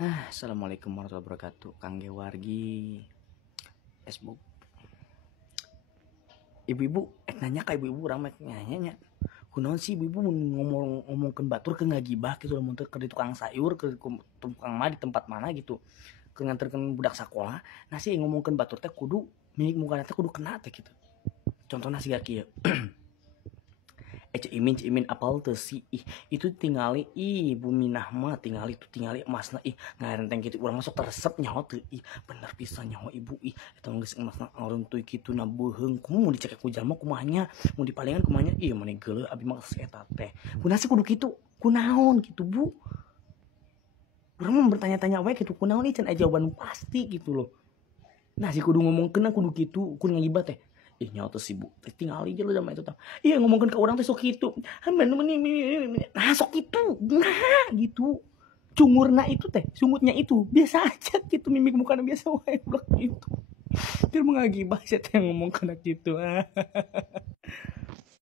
Assalamualaikum warahmatullahi wabarakatuh. Kang Gewargi Facebook. Ibu-ibu nanya ke ibu-ibu ramai nanya kunaon sih ibu-ibu ngomongkeun batur ke ngagibah gitu lamun teu ke tukang sayur ke tukang mah di tempat mana gitu ke nganterkeun budak sakola. Nah sih ngomongkeun batur teh kudu mimik mukana teh kudu kena teh gitu. Contohna siga kieu. Imin apal teu sih itu tingali ibu Minah mah tingali emasna ngarenteng kitu urang masuk teresep nyaho teu bener pisan nyaho ibu eta geus emasna ngaruntuy kitu na beuheung kumaha mun dicek ku jalma kumanya mun dipalingan kumanya mane geuleuh abi mah eta teh kunaon sih kudu kitu kunaon gitu bu urang mah bertanya-tanya wae kitu kunaon can aya jawaban pasti gitu loh. Nah si kudu ngomongkeun kudu kitu kudu ngagibat teh nyawa tuh sibuk tinggali aja lu sama itu tau ngomongin ke orang tuh sok gitu nah sok gitu nah gitu cungurna itu teh sungutnya itu biasa aja gitu mimik mukanya biasa wae gitu dia mengagibah saya teh ngomong kena gitu